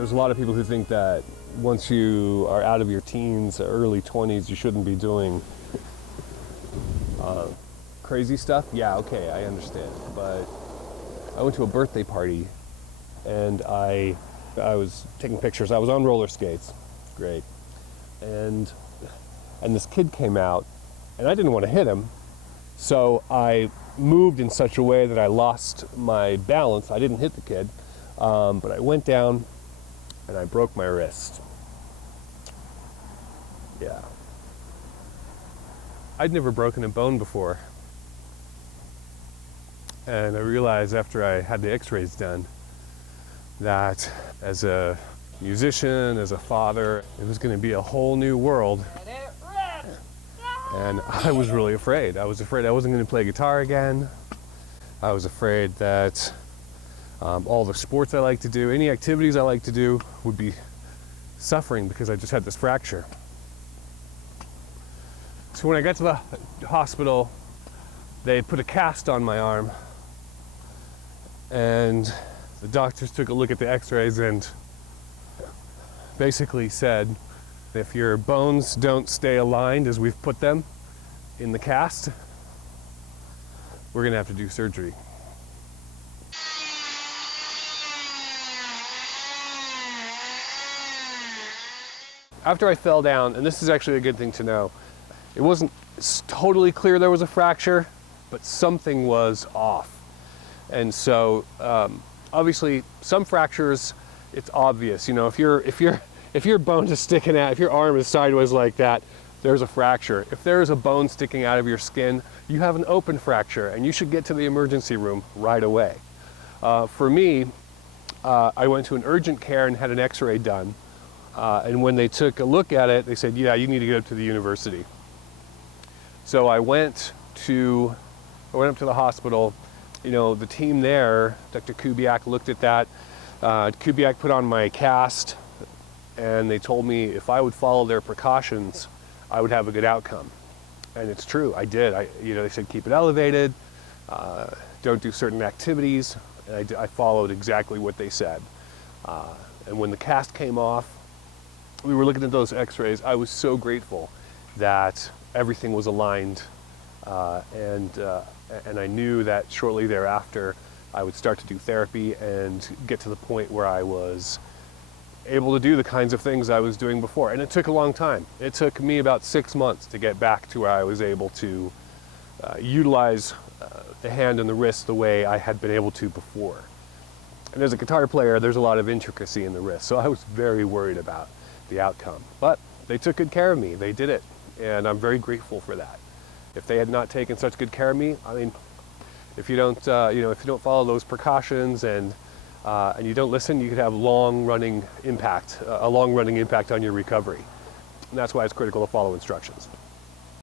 There's a lot of people who think that once you are out of your teens, early 20s, you shouldn't be doing crazy stuff. Yeah, okay, I understand. But I went to a birthday party and I was taking pictures. I was on roller skates. Great. And this kid came out and I didn't want to hit him. So I moved in such a way that I lost my balance. I didn't hit the kid, but I went down and I broke my wrist. Yeah. I'd never broken a bone before. And I realized after I had the x-rays done that as a musician, as a father, it was going to be a whole new world. And I was really afraid. I was afraid I wasn't going to play guitar again. I was afraid that all the sports I like to do, any activities I like to do, would be suffering because I just had this fracture. So when I got to the hospital, they put a cast on my arm, and the doctors took a look at the x-rays and basically said, if your bones don't stay aligned as we've put them in the cast, we're going to have to do surgery. After I fell down, and this is actually a good thing to know, it wasn't totally clear there was a fracture, but something was off. And so obviously some fractures, it's obvious. You know, if your bone is sticking out, if your arm is sideways like that, there's a fracture. If there's a bone sticking out of your skin, you have an open fracture and you should get to the emergency room right away. For me, I went to an urgent care and had an x-ray done. And when they took a look at it, they said, yeah, you need to get up to the university. So I went up to the hospital. You know, the team there, Dr. Kubiak, looked at that. Kubiak put on my cast, and they told me if I would follow their precautions, I would have a good outcome. And it's true, I did. They said keep it elevated, don't do certain activities, and I followed exactly what they said. And when the cast came off, we were looking at those x-rays. I was so grateful that everything was aligned, and I knew that shortly thereafter I would start to do therapy and get to the point where I was able to do the kinds of things I was doing before. And it took a long time. It took me about 6 months to get back to where I was able to utilize the hand and the wrist the way I had been able to before. And as a guitar player, there's a lot of intricacy in the wrist, so I was very worried about the outcome. But they took good care of me. They did it, and I'm very grateful for that. If they had not taken such good care of me, I mean, if you don't follow those precautions and you don't listen, you could have a long-running impact on your recovery. And that's why it's critical to follow instructions.